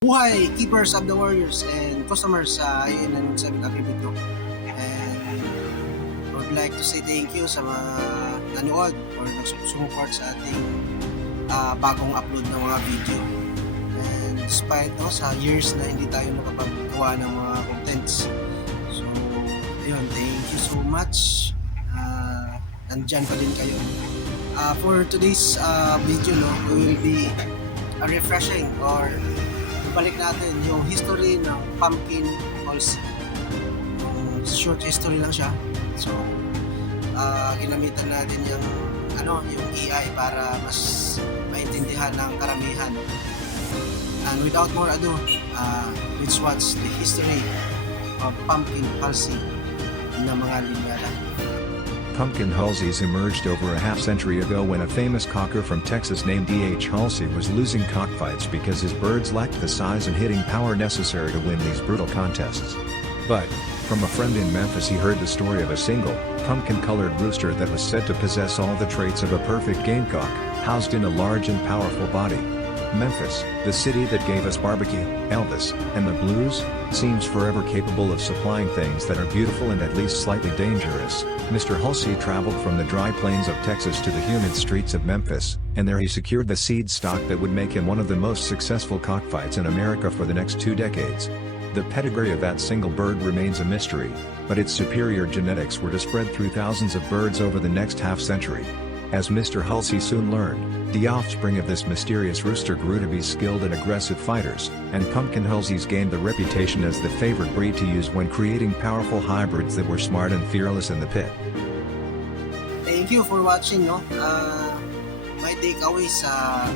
Buhay, keepers of the warriors and customers sa IN 7 Agribic, no? And I would like to say thank you sa mga nanood or nagsusupport sa ating bagong upload ng mga video. And despite sa years na hindi tayo nakapagawa ng mga contents. So, ayun, thank you so much. Nandyan pa din kayo. For today's video, we will be refreshing or balik natin yung history ng pumpkin halsey. Short history lang siya. So, ginamitan natin yung AI para mas maintindihan ng karamihan. And without more ado, let's watch the history of pumpkin halsey ng mga linyala. Pumpkin halseys emerged over a half-century ago when a famous cocker from Texas named D.H. Halsey was losing cockfights because his birds lacked the size and hitting power necessary to win these brutal contests. But, from a friend in Memphis he heard the story of a single, pumpkin-colored rooster that was said to possess all the traits of a perfect gamecock, housed in a large and powerful body. Memphis, the city that gave us barbecue, Elvis, and the blues, seems forever capable of supplying things that are beautiful and at least slightly dangerous. Mr. Halsey traveled from the dry plains of Texas to the humid streets of Memphis, and there he secured the seed stock that would make him one of the most successful cockfights in America for the next 2 decades. The pedigree of that single bird remains a mystery, but its superior genetics were to spread through thousands of birds over the next half-century. As Mr. Halsey soon learned, the offspring of this mysterious rooster grew to be skilled and aggressive fighters, and pumpkin halseys gained the reputation as the favorite breed to use when creating powerful hybrids that were smart and fearless in the pit. Thank you for watching, my takeaway sa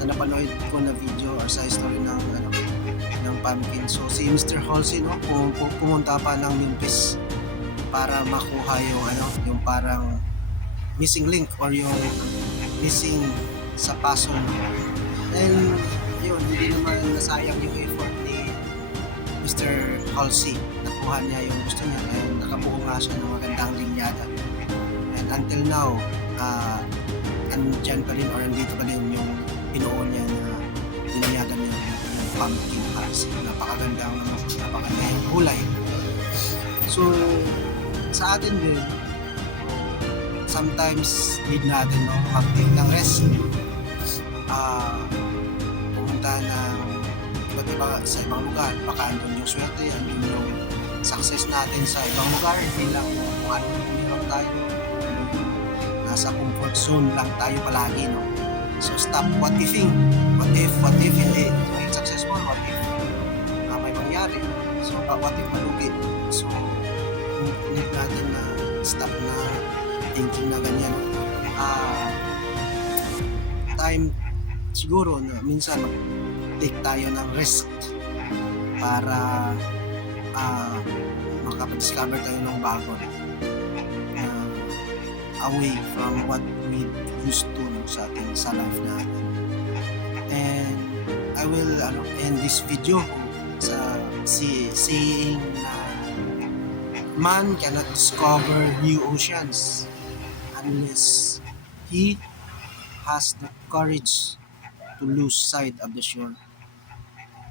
napanood ko na video or sa history ng pumpkin. So si Mr. Halsey, pumunta pa ng Memphis para makuha yung parang missing link or yung missing sa puzzle. And yun, hindi naman nasayang yung effort ni Mr. Halsey. Nakuha niya yung gusto niya and nakabuo nga siya ng magandang linyada. And until now, andyan pa rin or andito pa rin yung pinuo niya na linyada niya yung pumpkin halsey. Napakagandang hulay. So, sa atin din, sometimes need natin mag-take ng rest, pumunta ng iba't iba sa ibang lugar. Baka andun yung swerte, andun yung success natin sa ibang lugar, hindi lang kung ano meron tayo, nasa comfort zone lang tayo palagi, so stop what ifing. What if hindi successful, what if may mangyari, so what if malugi. So need natin na stop na thinking na ganyan. Time siguro na minsan take tayo ng risk para makapag-discover tayo ng bago, away from what we used to sa life natin. And I will end this video sa saying na man cannot discover new oceans unless he has the courage to lose sight of the shore.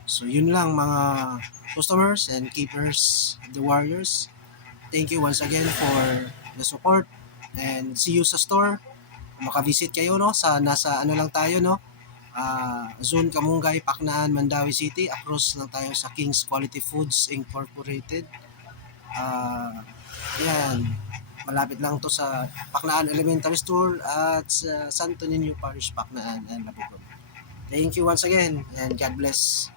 So yun lang mga customers and keepers of the warriors. Thank you once again for the support and see you sa store. Makavisit kayo sa nasa lang tayo Zone Kamungay, Paknaan, Mandawi City. Across lang tayo sa King's Quality Foods Incorporated. Yan, malapit lang to sa Paknaan Elementary School at sa Santo Niño Parish, Paknaan and Labugon. Thank you once again and God bless.